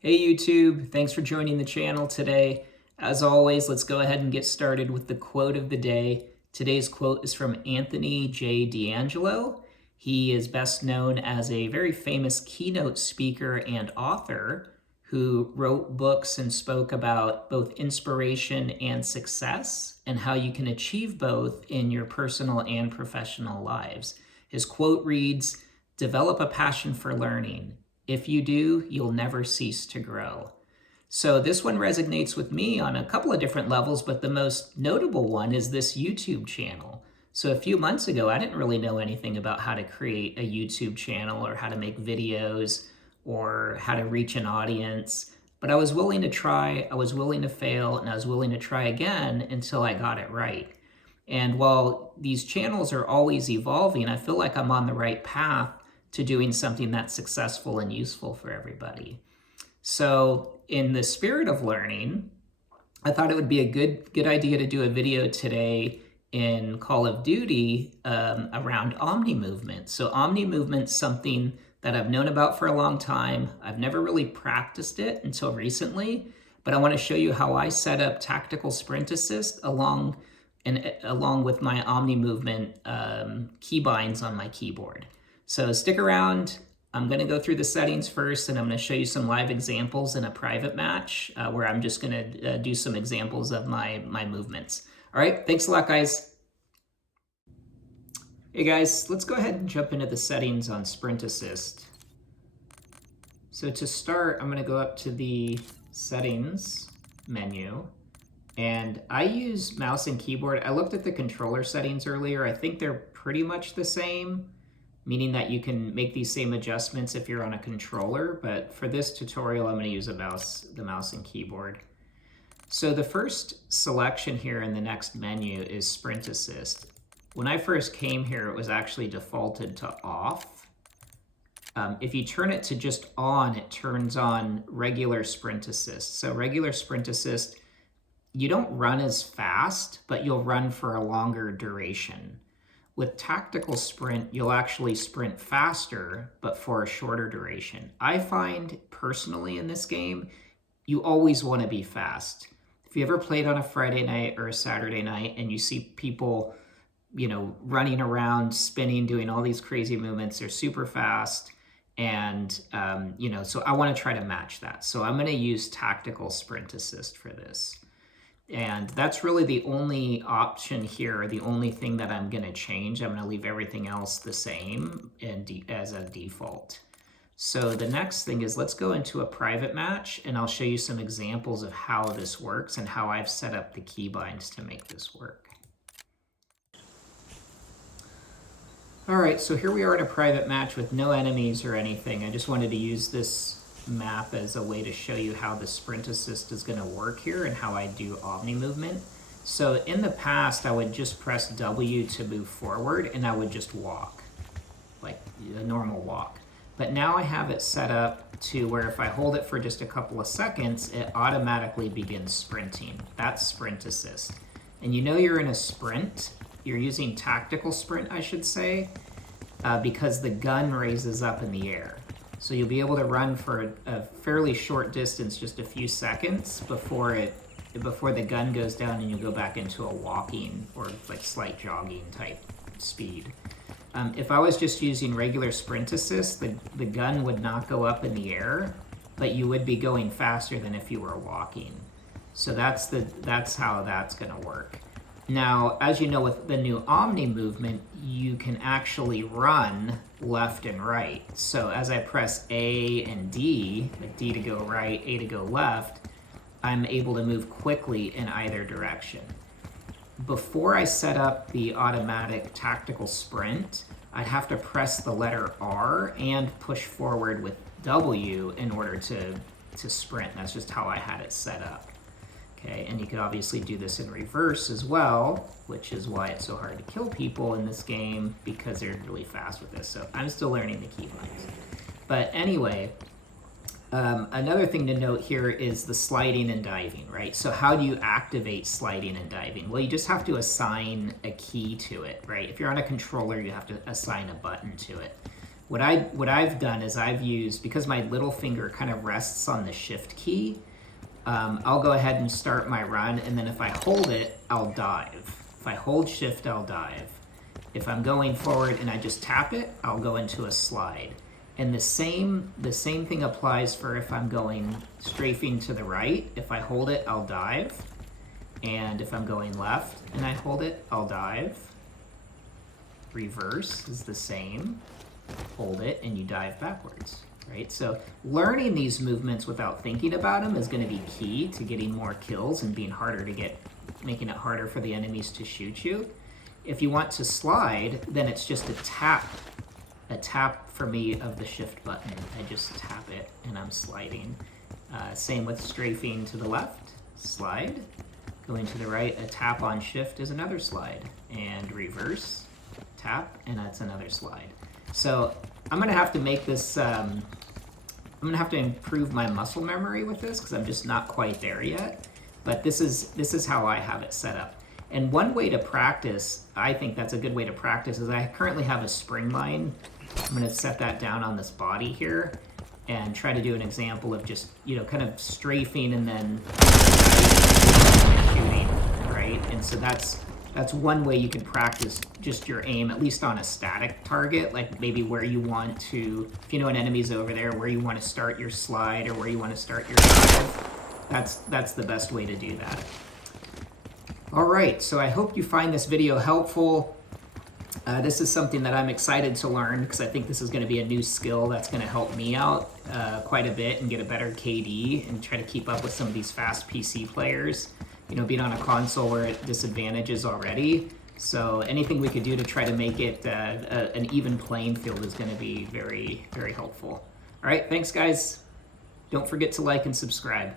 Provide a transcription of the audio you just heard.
Hey YouTube, thanks for joining the channel today. As always, let's go ahead and get started with the quote of the day. Today's quote is from Anthony J. D'Angelo. He is best known as a very famous keynote speaker and author who wrote books and spoke about both inspiration and success and how you can achieve both in your personal and professional lives. His quote reads, "Develop a passion for learning. If you do, you'll never cease to grow." So this one resonates with me on a couple of different levels, but the most notable one is this YouTube channel. So a few months ago, I didn't really know anything about how to create a YouTube channel or how to make videos or how to reach an audience, but I was willing to try, I was willing to fail, and I was willing to try again until I got it right. And while these channels are always evolving, I feel like I'm on the right path to doing something that's successful and useful for everybody. So in the spirit of learning, I thought it would be a good idea to do a video today in Call of Duty around Omnimovement. So Omnimovement's something that I've known about for a long time. I've never really practiced it until recently, but I want to show you how I set up tactical sprint assist along with my Omnimovement keybinds on my keyboard. So stick around. I'm going to go through the settings first, and I'm going to show you some live examples in a private match where I'm just going to do some examples of my movements. All right, thanks a lot, guys. Hey guys, let's go ahead and jump into the settings on Sprint Assist. So to start, I'm going to go up to the settings menu, and I use mouse and keyboard. I looked at the controller settings earlier. I think they're pretty much the same, meaning that you can make these same adjustments if you're on a controller, but for this tutorial, I'm going to use the mouse and keyboard. So the first selection here in the next menu is Sprint Assist. When I first came here, it was actually defaulted to off. If you turn it to just on, it turns on regular Sprint Assist. So regular Sprint Assist, you don't run as fast, but you'll run for a longer duration. With tactical sprint, you'll actually sprint faster, but for a shorter duration. I find personally in this game, you always want to be fast. If you ever played on a Friday night or a Saturday night and you see people, running around, spinning, doing all these crazy movements, they're super fast. And, so I want to try to match that. So I'm going to use tactical sprint assist for this. And that's really the only option here, the only thing that I'm going to change. I'm going to leave everything else the same as a default. So the next thing is, let's go into a private match, and I'll show you some examples of how this works and how I've set up the keybinds to make this work. All right, so here we are in a private match with no enemies or anything. I just wanted to use this map as a way to show you how the sprint assist is going to work here and how I do Omnimovement. So in the past, I would just press W to move forward, and I would just walk, like a normal walk. But now I have it set up to where if I hold it for just a couple of seconds, it automatically begins sprinting. That's sprint assist. And you're in a sprint, you're using tactical sprint, I should say, because the gun raises up in the air. So you'll be able to run for a fairly short distance, just a few seconds before the gun goes down, and you'll go back into a walking or like slight jogging type speed. If I was just using regular sprint assist, the gun would not go up in the air, but you would be going faster than if you were walking. So that's how that's going to work. Now, as you know, with the new Omnimovement, you can actually run left and right. So as I press A and D, like D to go right, A to go left, I'm able to move quickly in either direction. Before I set up the automatic tactical sprint, I'd have to press the letter R and push forward with W in order to sprint. That's just how I had it set up. Okay, and you could obviously do this in reverse as well, which is why it's so hard to kill people in this game, because they're really fast with this. So I'm still learning the keybinds. But anyway, another thing to note here is the sliding and diving, right? So how do you activate sliding and diving? Well, you just have to assign a key to it, right? If you're on a controller, you have to assign a button to it. What I've done is I've used, because my little finger kind of rests on the shift key, I'll go ahead and start my run, and then if I hold it, I'll dive. If I hold shift, I'll dive. If I'm going forward and I just tap it, I'll go into a slide. And the same thing applies for if I'm going strafing to the right. If I hold it, I'll dive. And if I'm going left and I hold it, I'll dive. Reverse is the same. Hold it and you dive backwards, right? So learning these movements without thinking about them is going to be key to getting more kills and being harder to get, making it harder for the enemies to shoot you. If you want to slide, then it's just a tap for me of the shift button. I just tap it and I'm sliding. Same with strafing to the left, slide. Going to the right, a tap on shift is another slide. And reverse, tap, and that's another slide. So I'm gonna have to make this, I'm gonna have to improve my muscle memory with this because I'm just not quite there yet. But this is how I have it set up. And one way to practice, I think that's a good way to practice, is I currently have a spring line. I'm gonna set that down on this body here and try to do an example of just, you know, kind of strafing and then shooting, right? And so that's one way you can practice just your aim, at least on a static target, like maybe where you want to, if you know an enemy's over there, where you want to start your slide or where you want to start your dive. That's the best way to do that. All right, so I hope you find this video helpful. This is something that I'm excited to learn because I think this is going to be a new skill that's going to help me out quite a bit and get a better KD and try to keep up with some of these fast PC players. You know, being on a console, we're at disadvantages already. So anything we could do to try to make it an even playing field is going to be very, very helpful. All right, thanks guys. Don't forget to like and subscribe.